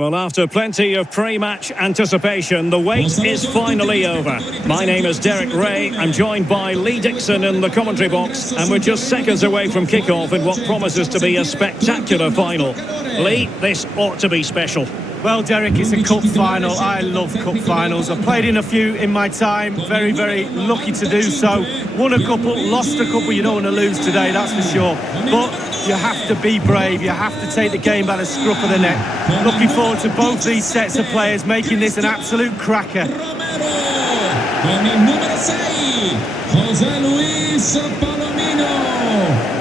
Well, after plenty of pre-match anticipation, the wait is finally over. My name is Derek Ray. I'm joined by Lee Dixon in the commentary box, and we're just seconds away from kick-off in what promises to be a spectacular final. Lee, this ought to be special. Well, Derek, it's a cup final. I love cup finals. I've played in a few in my time. Very, very lucky to do so. Won a couple, lost a couple. You don't want to lose today, that's for sure. But you have to be brave. You have to take the game by the scruff of the neck. Looking forward to both these sets of players making this an absolute cracker. Con il numero 6, José Luis Palomino.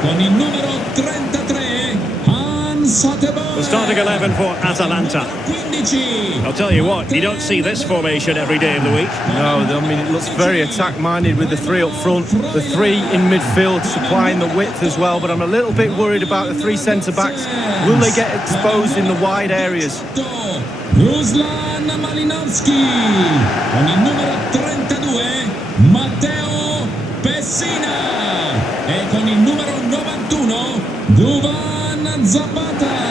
Con il numero 33, Hans Hateboer. The starting 11 for Atalanta. I'll tell you what, you don't see this formation every day of the week. No, I mean, it looks very attack-minded with the three up front, the three in midfield supplying the width as well, but I'm a little bit worried about the three centre-backs. Will they get exposed in the wide areas? Ruslan Malinowski. Con il numero 32, Matteo Pessina. E con il numero 91, Duvan Zapata.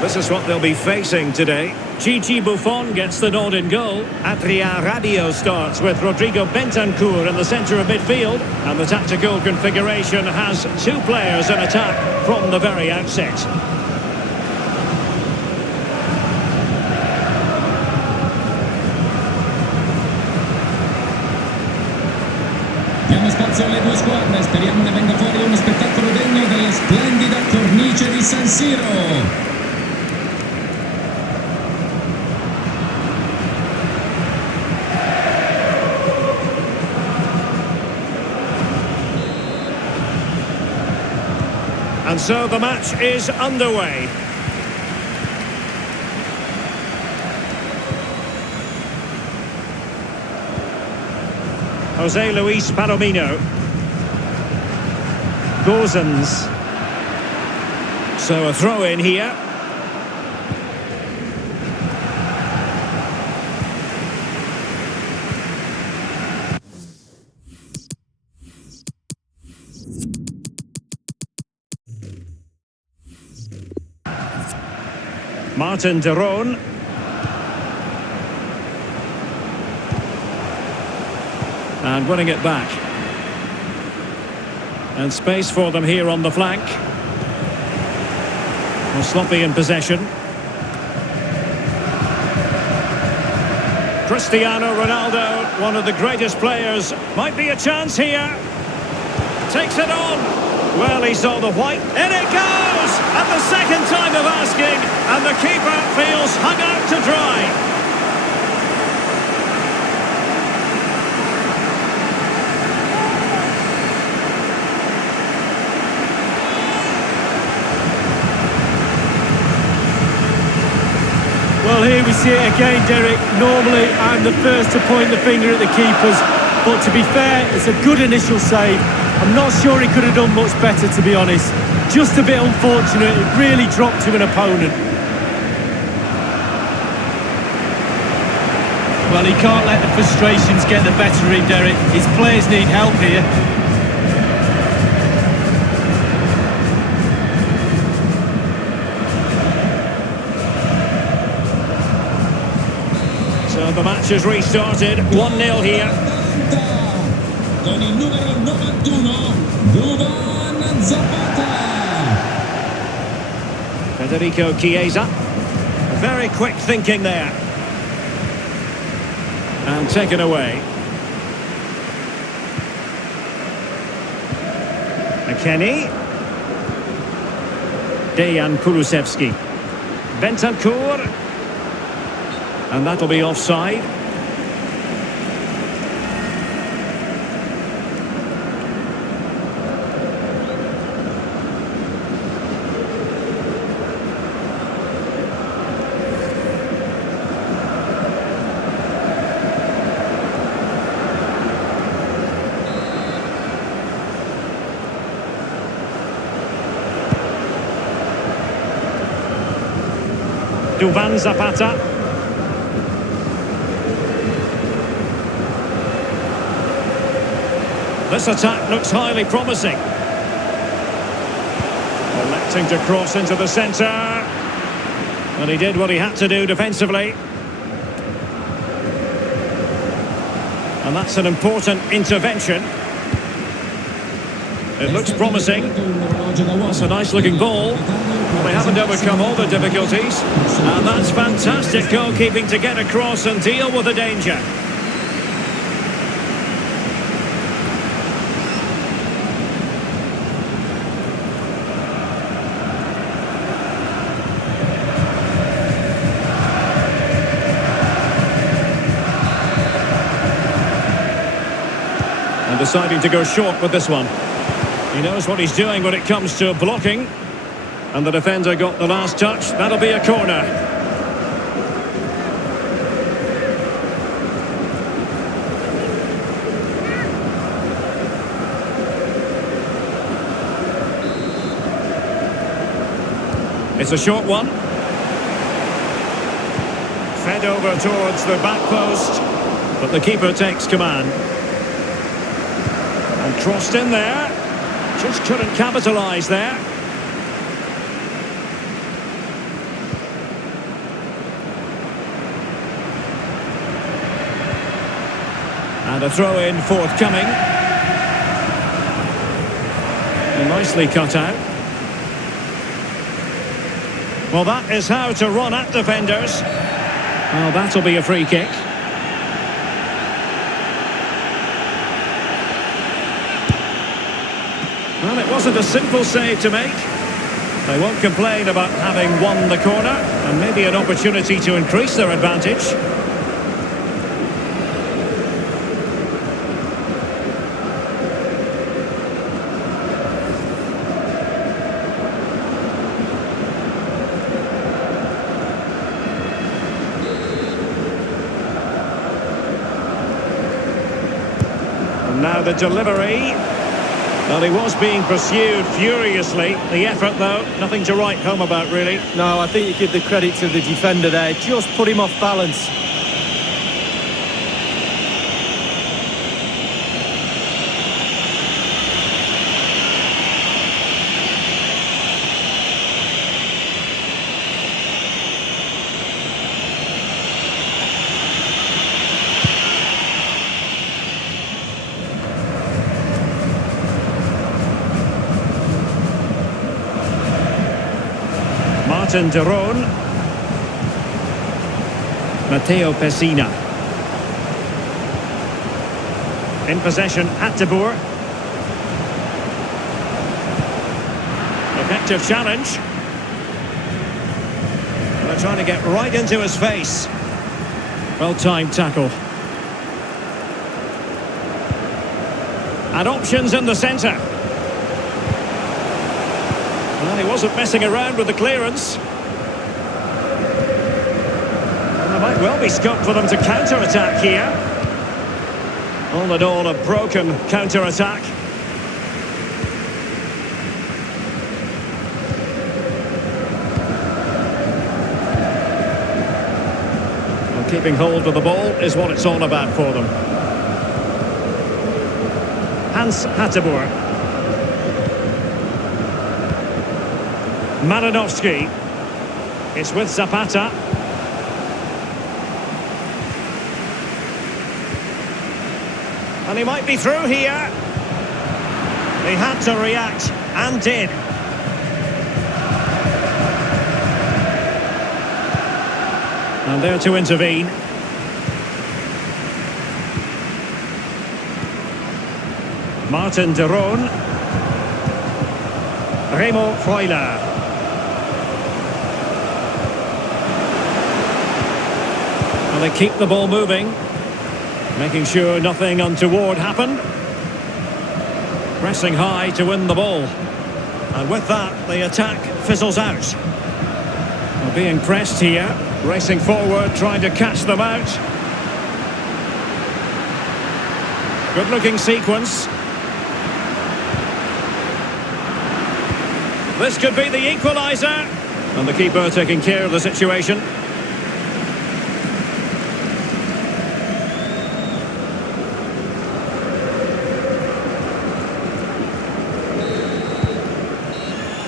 This is what they'll be facing today. Gigi Buffon gets the nod in goal. Adrien Rabiot starts with Rodrigo Bentancur in the centre of midfield. And the tactical configuration has two players in attack from the very outset. Diamo spazio alle due squadre, speriamo ne venga fuori uno spettacolo degno della splendida cornice di San Siro. And so the match is underway. José Luis Palomino. Gozens. So a throw in here. Martin de Roon. And winning it back. And space for them here on the flank. Well, sloppy in possession. Cristiano Ronaldo, one of the greatest players. Might be a chance here. Takes it on. Well, he saw the white. In it goes! At the second time of asking. And the keeper feels hung out to dry. Well, here we see it again, Derek. Normally, I'm the first to point the finger at the keepers. But to be fair, it's a good initial save. I'm not sure he could have done much better, to be honest. Just a bit unfortunate. It really dropped to an opponent. Well, he can't let the frustrations get the better of him, Derek. His players need help here. So the match has restarted. 1-0 here. Con il numero 91, Duvan Zapata. Federico Chiesa. Very quick thinking there. And taken away. McKennie. Dejan Kulusevski. Bentancur. And that'll be offside. Duvan Zapata. This attack looks highly promising. Electing to cross into the centre. And he did what he had to do defensively. And that's an important intervention. It looks promising. That's a nice looking ball. They haven't overcome all the difficulties. And that's fantastic goalkeeping to get across and deal with the danger. And deciding to go short with this one. He knows what he's doing when it comes to blocking. And the defender got the last touch. That'll be a corner. It's a short one. Fed over towards the back post. But the keeper takes command. And crossed in there. Just couldn't capitalise there. And a throw-in forthcoming. And nicely cut out. Well, that is how to run at defenders. Well, that'll be a free kick. Well, it wasn't a simple save to make. They won't complain about having won the corner, and maybe an opportunity to increase their advantage. And now the delivery. Well, he was being pursued furiously. The effort, though, nothing to write home about, really. No, I think you give the credit to the defender there. Just put him off balance. Martin de Roon. Matteo Pessina. In possession, Atteboer. Effective challenge. And they're trying to get right into his face. Well-timed tackle. And options in the centre. Well, he wasn't messing around with the clearance. And there might well be scope for them to counter-attack here. All in all, a broken counter-attack. Well, keeping hold of the ball is what it's all about for them. Hans Atteboer. Malinovsky. It's with Zapata. And he might be through here. He had to react, and did. And there to intervene. Martin de Roon. Remo Freuler. They keep the ball moving, making sure nothing untoward happened. Pressing high to win the ball. And with that, the attack fizzles out. Well, being pressed here, racing forward, trying to catch them out. Good-looking sequence. This could be the equaliser. And the keeper taking care of the situation.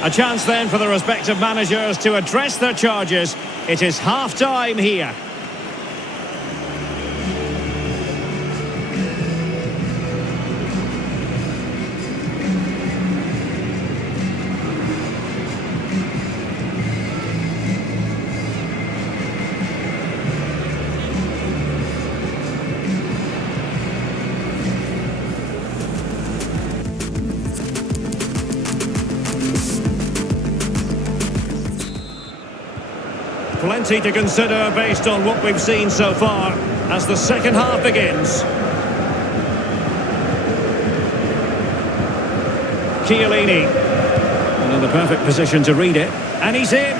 A chance then for the respective managers to address their charges It is half-time here. Plenty to consider based on what we've seen so far as the second half begins. Chiellini. And in the perfect position to read it. And he's in.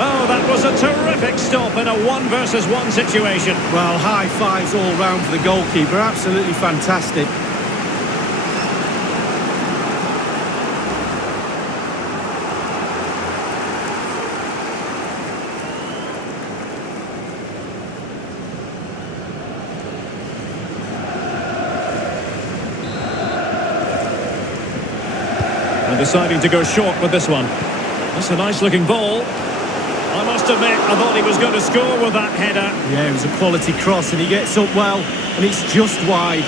Oh, that was a terrific stop in a 1-versus-1 situation. Well, high fives all round for the goalkeeper. Absolutely fantastic. And deciding to go short with this one. That's a nice-looking ball. I must admit, I thought he was going to score with that header. Yeah, it was a quality cross, and he gets up well, and it's just wide.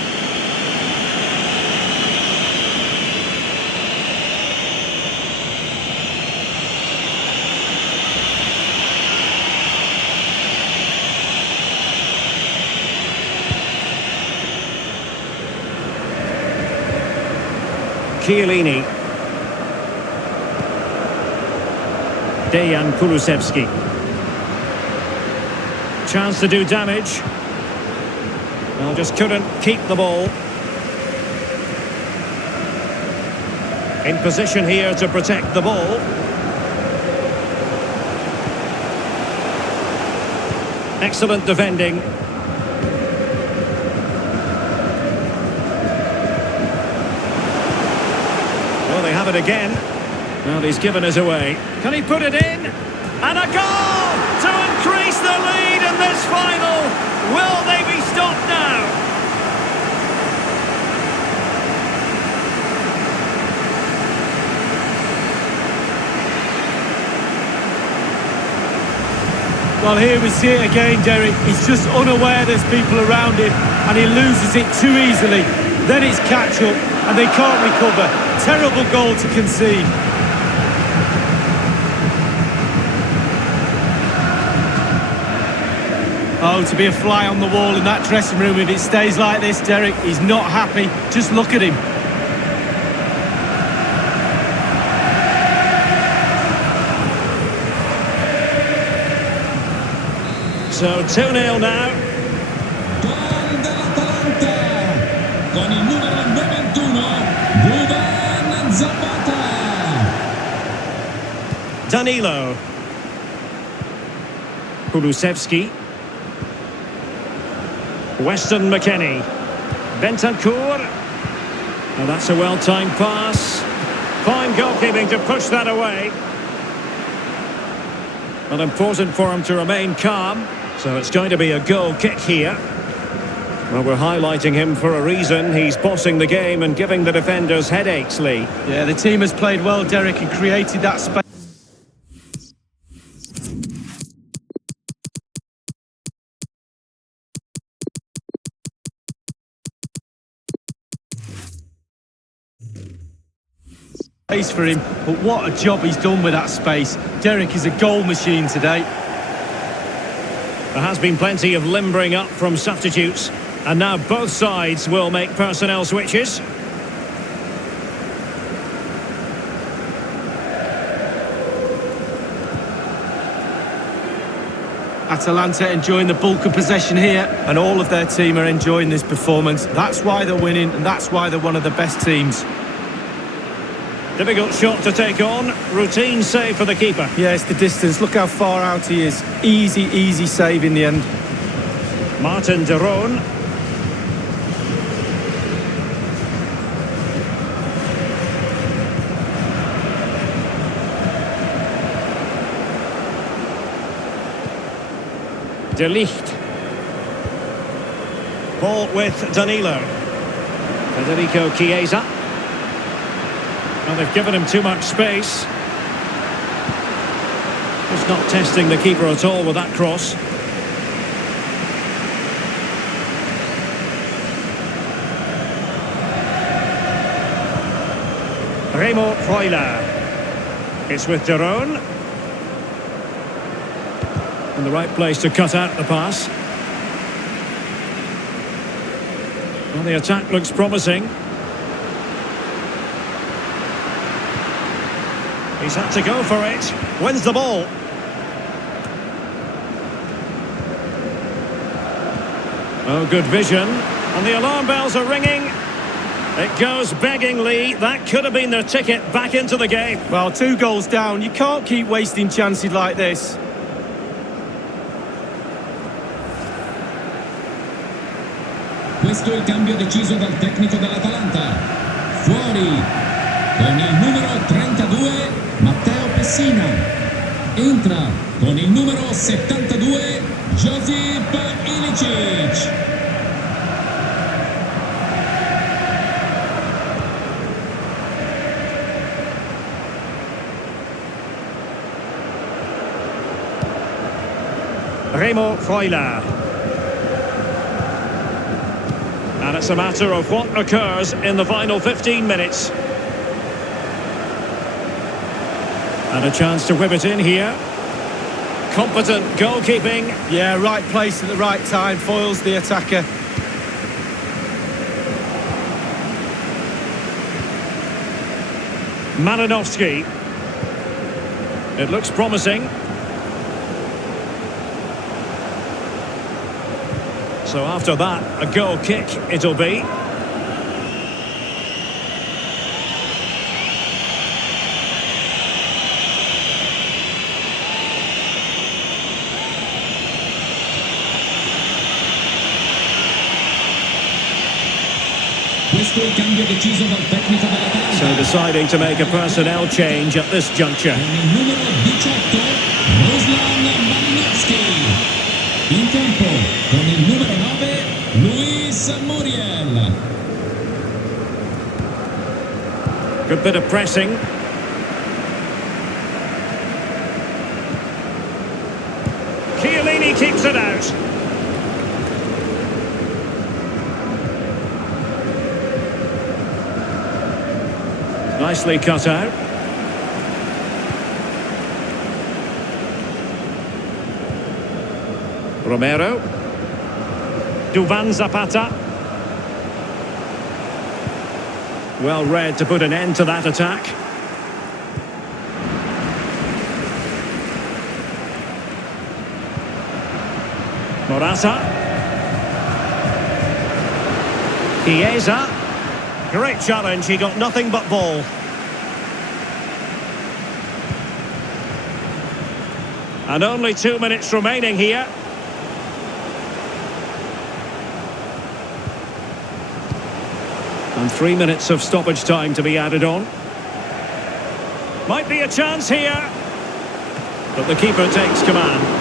Chiellini. Dejan Kulusevski. Chance to do damage. Well, just couldn't keep the ball. In position here to protect the ball. Excellent defending. Well, they have it again. Well, he's given us away. Can he put it in? And a goal to increase the lead in this final. Will they be stopped now? Well, here we see it again, Derek. He's just unaware there's people around him, and he loses it too easily. Then it's catch-up, and they can't recover. Terrible goal to concede. Oh, to be a fly on the wall in that dressing room if it stays like this, Derek. He's not happy. Just look at him. So 2-0 now. Gol dell'Atalanta con il numero 91 Duvan Zapata. Danilo. Kulusevski. Weston McKennie. Bentancur. And that's a well-timed pass. Fine goalkeeping to push that away. Well, important for him to remain calm. So it's going to be a goal kick here. Well, we're highlighting him for a reason. He's bossing the game and giving the defenders headaches, Lee. Yeah, the team has played well, Derek, and created that space. For him, but what a job he's done with that space. Derek is a goal machine today. There has been plenty of limbering up from substitutes, and now both sides will make personnel switches. Atalanta enjoying the bulk of possession here, and all of their team are enjoying this performance. That's why they're winning, and that's why they're one of the best teams. Difficult shot to take on. Routine save for the keeper. Yeah, it's the distance. Look how far out he is. Easy, easy save in the end. Martin de Roon. De Ligt. Ball with Danilo. Federico Chiesa. Well, they've given him too much space. Just not testing the keeper at all with that cross. Remo Freuler. It's with De Roon. In the right place to cut out the pass. Well, the attack looks promising. He's had to go for it. Wins the ball. Oh, good vision. And the alarm bells are ringing. It goes beggingly. That could have been their ticket back into the game. Well, 2 goals down. You can't keep wasting chances like this. Questo è il cambio deciso dal tecnico dell'Atalanta. Fuori con il numero 32 Matteo Pessina. Entra con il numero 72 Josip Ilicic. Remo Freuler. And it's a matter of what occurs in the final 15 minutes. And a chance to whip it in here. Competent goalkeeping. Yeah, right place at the right time, foils the attacker. Malinovsky. It looks promising. So after that, a goal kick it'll be. Questo è il cambio deciso dal tecnico dell'Atalanta. So deciding to make a personnel change at this juncture. Con il numero 18 Ruslan Malinovsky. In campo con il numero 9 Luis Muriel. Good bit of pressing. Chiellini keeps it out. Nicely cut out. Romero. Duvan Zapata. Well read to put an end to that attack. Morata. Chiesa. Great challenge, he got nothing but ball. And only 2 minutes remaining here. And 3 minutes of stoppage time to be added on. Might be a chance here. But the keeper takes command.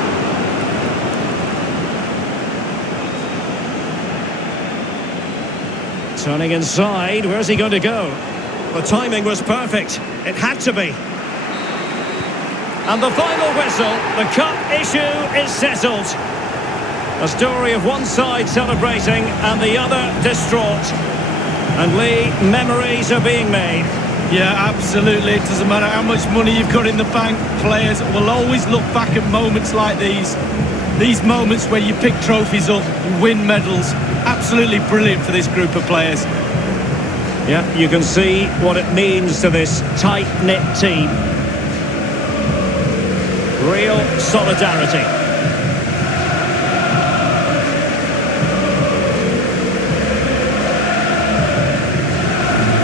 Turning inside, where's he going to go? The timing was perfect. It had to be. And the final whistle, the cup issue is settled. A story of one side celebrating and the other distraught. And Lee, memories are being made. Yeah, absolutely. It doesn't matter how much money you've got in the bank. Players will always look back at moments like these. These moments where you pick trophies up, you win medals. Absolutely brilliant for this group of players. Yeah, you can see what it means to this tight-knit team. Real solidarity.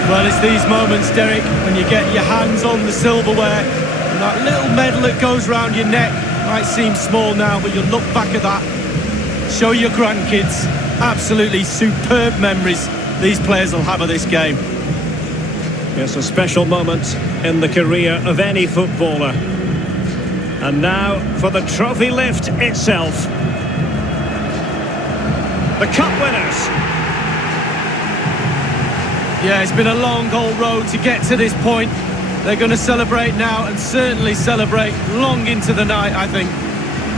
Well, it's these moments, Derek, when you get your hands on the silverware and that little medal that goes round your neck might seem small now, but you'll look back at that, show your grandkids. Absolutely superb memories these players will have of this game. Yes, a special moment in the career of any footballer. And now for the trophy lift itself. The cup winners. Yeah, it's been a long, old road to get to this point. They're going to celebrate now and certainly celebrate long into the night, I think.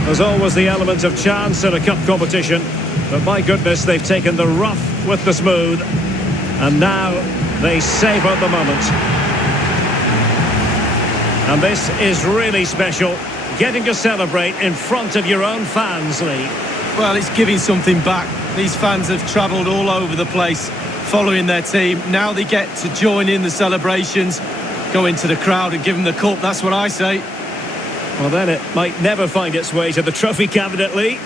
There's always the element of chance in a cup competition, but my goodness, they've taken the rough with the smooth, and now they savour the moment. And this is really special, getting to celebrate in front of your own fans, Lee. Well, it's giving something back. These fans have travelled all over the place following their team. Now they get to join in the celebrations, go into the crowd and give them the cup. That's what I say. Well, then it might never find its way to the trophy cabinet, Lee.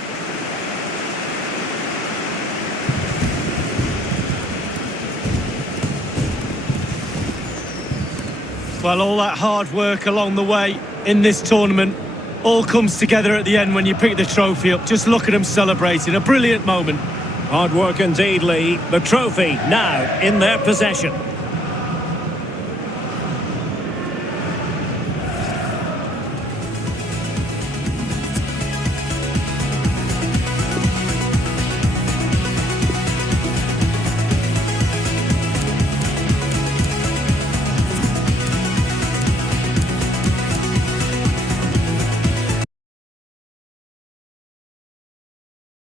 Well, all that hard work along the way in this tournament all comes together at the end when you pick the trophy up. Just look at them celebrating. A brilliant moment. Hard work indeed, Lee. The trophy now in their possession.